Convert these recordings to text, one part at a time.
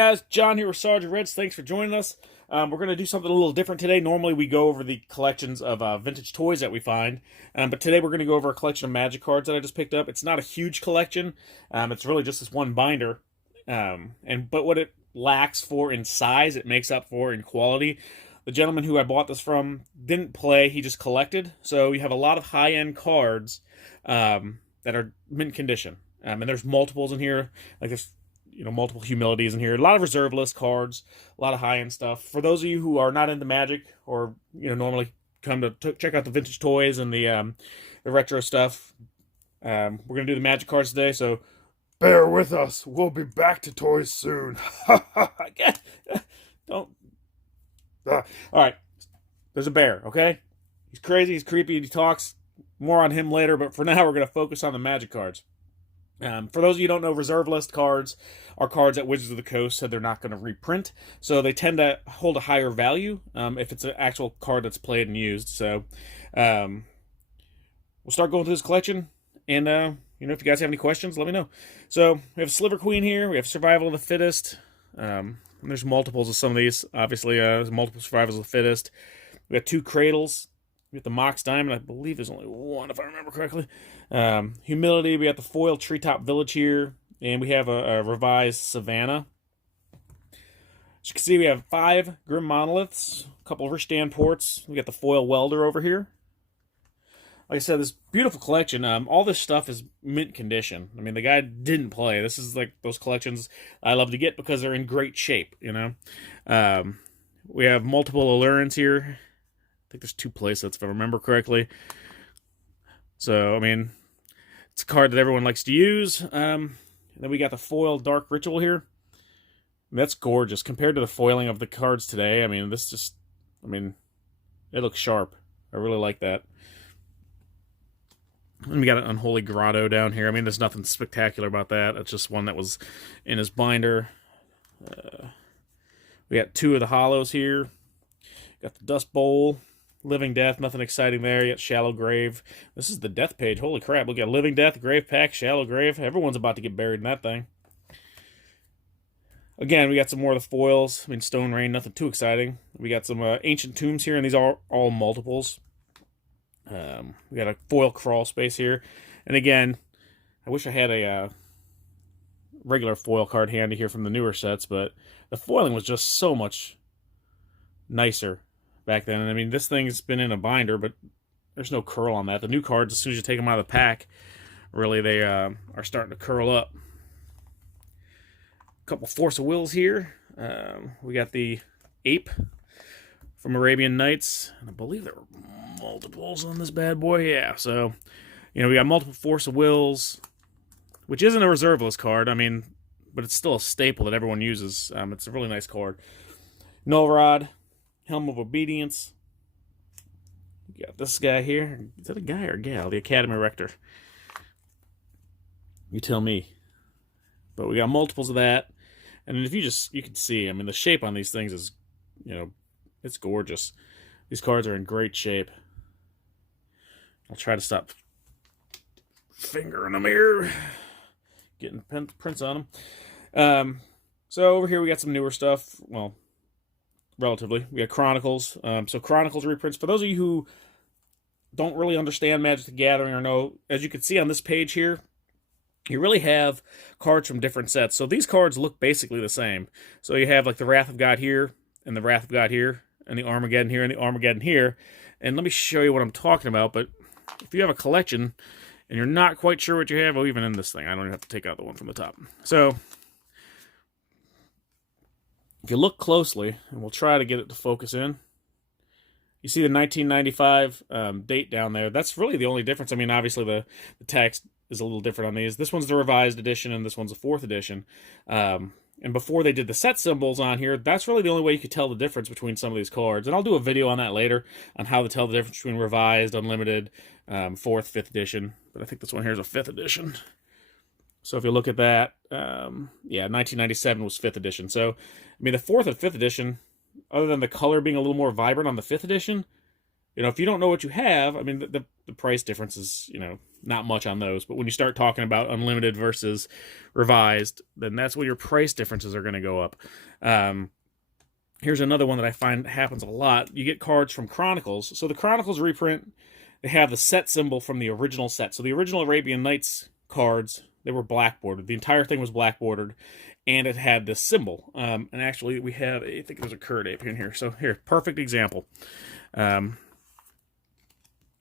guys, John here with Sergeant Reds. Thanks for joining us. We're going to do something a little different today. Normally we go over the collections of vintage toys that we find, but today we're going to go over a collection of Magic cards that I just picked up. It's not a huge collection. It's really just this one binder, but what it lacks for in size, it makes up for in quality. The gentleman who I bought this from didn't play, he just collected. So you have a lot of high-end cards that are mint condition. And there's multiples in here, like there's multiple humilities in here. A lot of reserve list cards, a lot of high-end stuff. For those of you who are not into Magic or normally come to check out the vintage toys and the retro stuff, we're gonna do the Magic cards today. So bear with us. We'll be back to toys soon. Don't. All right, there's a bear. Okay, he's crazy. He's creepy. He talks. More on him later. But for now, we're gonna focus on the Magic cards. For those of you who don't know, reserve list cards are cards that Wizards of the Coast said they're not going to reprint, so they tend to hold a higher value if it's an actual card that's played and used. So we'll start going through this collection, and if you guys have any questions, let me know. So we have Sliver Queen here. We have Survival of the Fittest. And there's multiples of some of these. Obviously, there's multiple Survivals of the Fittest. We got two Cradles. We got the Mox Diamond. I believe there's only one, if I remember correctly. Humility. We got the foil Treetop Village here. And we have a revised Savannah. As you can see, we have 5 Grim Monoliths. A couple of Rishtand ports. We got the foil Welder over here. Like I said, this beautiful collection. All this stuff is mint condition. I mean, the guy didn't play. This is like those collections I love to get because they're in great shape, We have multiple Allurance here. I think there's 2 playsets, if I remember correctly. So, I mean, it's a card that everyone likes to use. Then we got the foil Dark Ritual here. That's gorgeous. Compared to the foiling of the cards today, I mean, it looks sharp. I really like that. And we got an Unholy Grotto down here. I mean, there's nothing spectacular about that. It's just one that was in his binder. We got 2 of the Hollows here. Got the Dust Bowl. Living Death, nothing exciting there. You got Shallow Grave. This is the Death page. Holy crap. Look at Living Death, Grave Pack, Shallow Grave. Everyone's about to get buried in that thing. Again, we got some more of the foils. I mean, Stone Rain, nothing too exciting. We got some Ancient Tombs here, and these are all multiples. We got a foil Crawl Space here. And again, I wish I had a regular foil card handy here from the newer sets, but the foiling was just so much nicer back then. And I mean, this thing's been in a binder, but there's no curl on that. The new cards, as soon as you take them out of the pack, really they are starting to curl up. A couple Force of Wills here. We got the Ape from Arabian Nights, and I believe there were multiples on this bad boy. Yeah, so we got multiple Force of Wills, which isn't a reserve list card. I mean, but it's still a staple that everyone uses. It's a really nice card. Null Rod, Helm of Obedience. We got this guy here. Is that a guy or a gal? The Academy Rector. You tell me. But we got multiples of that. And if you can see, I mean, the shape on these things is, it's gorgeous. These cards are in great shape. I'll try to stop fingering them here. Getting prints on them. So over here we got some newer stuff. Well, relatively. We got Chronicles. So Chronicles reprints. For those of you who don't really understand Magic the Gathering or know, as you can see on this page here, you really have cards from different sets. So these cards look basically the same. So you have like the Wrath of God here, and the Wrath of God here, and the Armageddon here, and the Armageddon here. And let me show you what I'm talking about. But if you have a collection and you're not quite sure what you have, well, even in this thing, I don't even have to take out the one from the top. So if you look closely, and we'll try to get it to focus in, you see the 1995 date down there. That's really the only difference. I mean, obviously the text is a little different on these. This one's the revised edition, and this one's the 4th edition. And before they did the set symbols on here, that's really the only way you could tell the difference between some of these cards. And I'll do a video on that later, on how to tell the difference between revised, unlimited, 4th, 5th edition. But I think this one here is a 5th edition. So if you look at that, yeah, 1997 was 5th edition. So, I mean, the 4th and 5th edition, other than the color being a little more vibrant on the 5th edition, if you don't know what you have, I mean, the price difference is, not much on those. But when you start talking about unlimited versus revised, then that's where your price differences are going to go up. Here's another one that I find happens a lot. You get cards from Chronicles. So the Chronicles reprint, they have the set symbol from the original set. So the original Arabian Nights cards, they were black bordered. The entire thing was black bordered, and it had this symbol. And actually, we have, I think there's a Kird ape in here. So here, perfect example.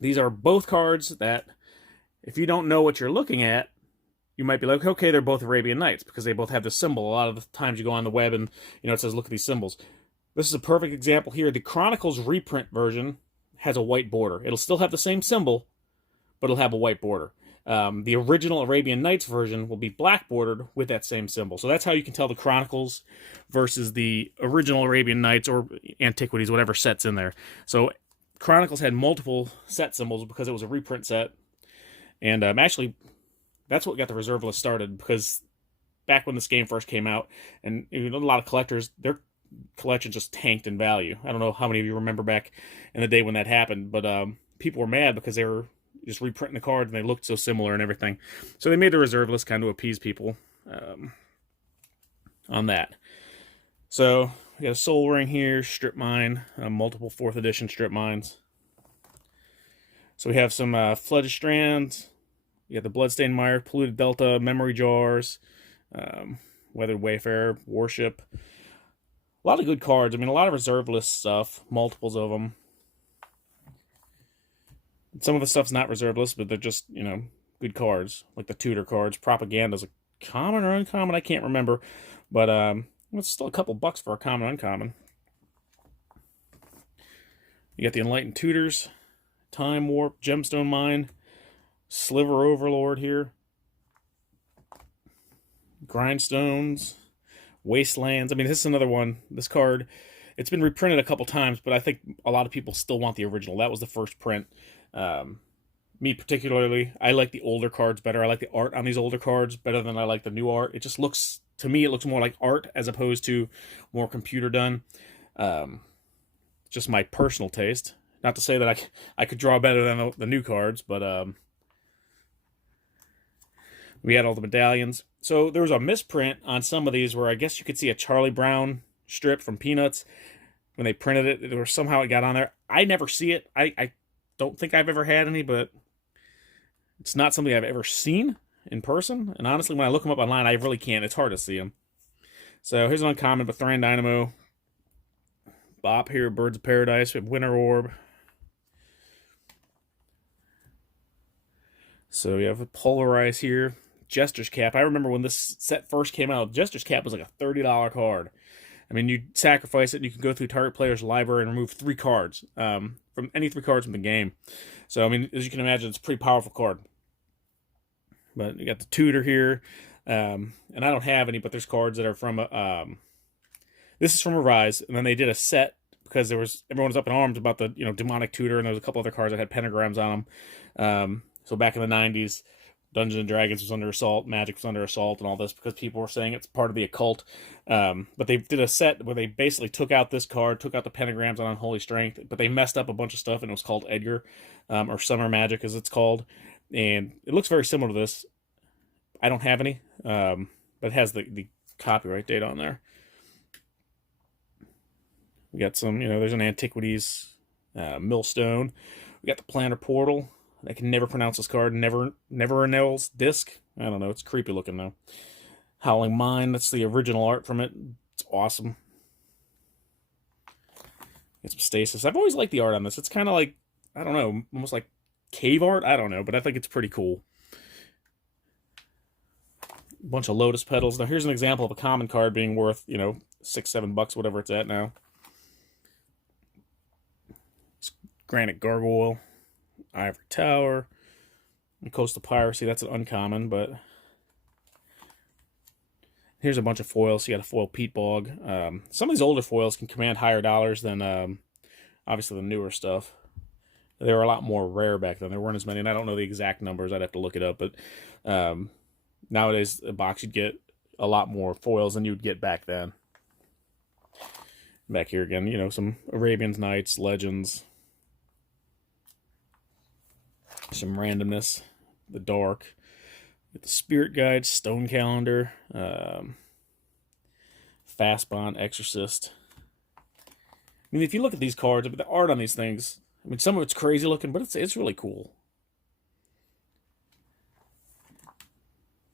These are both cards that, if you don't know what you're looking at, you might be like, okay, they're both Arabian Nights because they both have this symbol. A lot of the times you go on the web and, it says, look at these symbols. This is a perfect example here. The Chronicles reprint version has a white border. It'll still have the same symbol, but it'll have a white border. The original Arabian Nights version will be black bordered with that same symbol. So that's how you can tell the Chronicles versus the original Arabian Nights or Antiquities, whatever set's in there. So Chronicles had multiple set symbols because it was a reprint set. And actually, that's what got the reserve list started, because back when this game first came out, and a lot of collectors, their collection just tanked in value. I don't know how many of you remember back in the day when that happened, but people were mad because they were just reprinting the cards and they looked so similar and everything. So they made the reserve list kind of appease people on that. So we got a Soul Ring here, Strip Mine, multiple 4th edition Strip Mines. So we have some Flooded Strands. We got the Bloodstained Mire, Polluted Delta, Memory Jars, Weathered Wayfarer, Warship. A lot of good cards. I mean, a lot of reserve list stuff, multiples of them. Some of the stuff's not reserve list, but they're just, good cards, like the Tudor cards. Propaganda's a common or uncommon, I can't remember, but it's still a couple bucks for a common uncommon. You got the Enlightened Tudors, Time Warp, Gemstone Mine, Sliver Overlord here, Grindstones, Wastelands. I mean, this is another one. This card, it's been reprinted a couple times, but I think a lot of people still want the original. That was the first print. Me particularly, I like the older cards better. I like the art on these older cards better than I like the new art. It just looks, to me, it looks more like art as opposed to more computer done. Just my personal taste. Not to say that I could draw better than the new cards, but we had all the medallions. So there was a misprint on some of these where I guess you could see a Charlie Brown strip from Peanuts when they printed it. Or somehow it got on there. I never see it. I don't think I've ever had any, but it's not something I've ever seen in person. And honestly, when I look them up online, I really can't. It's hard to see them. So here's an uncommon, Bethran Dynamo. Bop here, Birds of Paradise. We have Winter Orb. So we have a Polarize here. Jester's Cap. I remember when this set first came out, Jester's Cap was like a $30 card. I mean, you sacrifice it, and you can go through Target Player's library and remove 3 cards from any 3 cards from the game. So, I mean, as you can imagine, it's a pretty powerful card. But you got the Tudor here, and I don't have any, but there's cards that are from this is from Arise, and then they did a set because everyone was up in arms about the demonic Tudor, and there was a couple other cards that had pentagrams on them. So back in the 90s. Dungeons and Dragons was under assault, Magic was under assault, and all this because people were saying it's part of the occult. But they did a set where they basically took out this card, took out the pentagrams on Unholy Strength, but they messed up a bunch of stuff, and it was called Edgar, or Summer Magic as it's called. And it looks very similar to this. I don't have any, but it has the copyright date on there. We got some, there's an Antiquities Millstone. We got the Planner Portal. I can never pronounce this card. Never Anel's Disc. I don't know. It's creepy looking, though. Howling Mine. That's the original art from it. It's awesome. Get some Stasis. I've always liked the art on this. It's kind of like, I don't know, almost like cave art. I don't know, but I think it's pretty cool. A bunch of Lotus Petals. Now, here's an example of a common card being worth, $6-7, whatever it's at now. It's Granite Gargoyle. Ivory Tower, Coastal Piracy, that's an uncommon, but here's a bunch of foils. So you got a foil Peat Bog. Some of these older foils can command higher dollars than obviously the newer stuff. They were a lot more rare back then. There weren't as many, and I don't know the exact numbers. I'd have to look it up, but nowadays a box you'd get a lot more foils than you'd get back then. Back here again, some Arabian Nights, Legends. Some randomness. The Dark. With the Spirit Guide, Stone Calendar, Fast Bond, Exorcist. I mean, if you look at these cards, the art on these things, I mean, some of it's crazy looking, but it's really cool.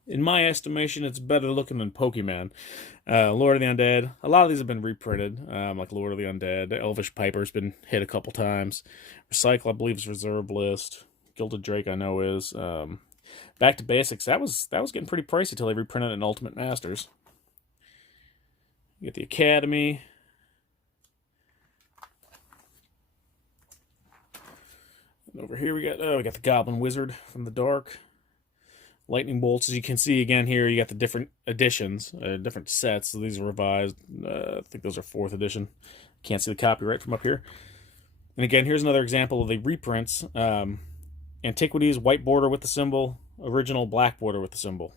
In my estimation, it's better looking than Pokemon. Lord of the Undead. A lot of these have been reprinted, like Lord of the Undead. Elvish Piper's been hit a couple times. Recycle, I believe, is reserve list. Gilded Drake, I know is. Back to Basics. That was getting pretty pricey until they reprinted it in Ultimate Masters. You get the Academy. And over here we got the Goblin Wizard from the Dark. Lightning Bolts, as you can see again here, you got the different editions, different sets. So these are revised. I think those are 4th edition. Can't see the copyright from up here. And again, here's another example of the reprints. Antiquities, white border with the symbol. Original, black border with the symbol.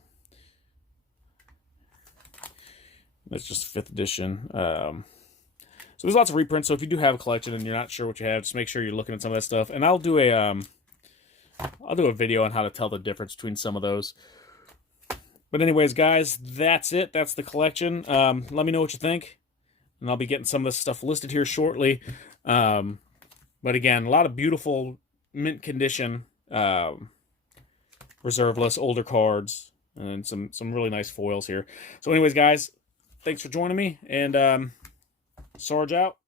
That's just 5th edition. So there's lots of reprints. So if you do have a collection and you're not sure what you have, just make sure you're looking at some of that stuff. And I'll do a video on how to tell the difference between some of those. But anyways, guys, that's it. That's the collection. Let me know what you think. And I'll be getting some of this stuff listed here shortly. But again, a lot of beautiful mint condition reserve list, older cards, and some really nice foils here. So anyways, guys, thanks for joining me. And Sarge out.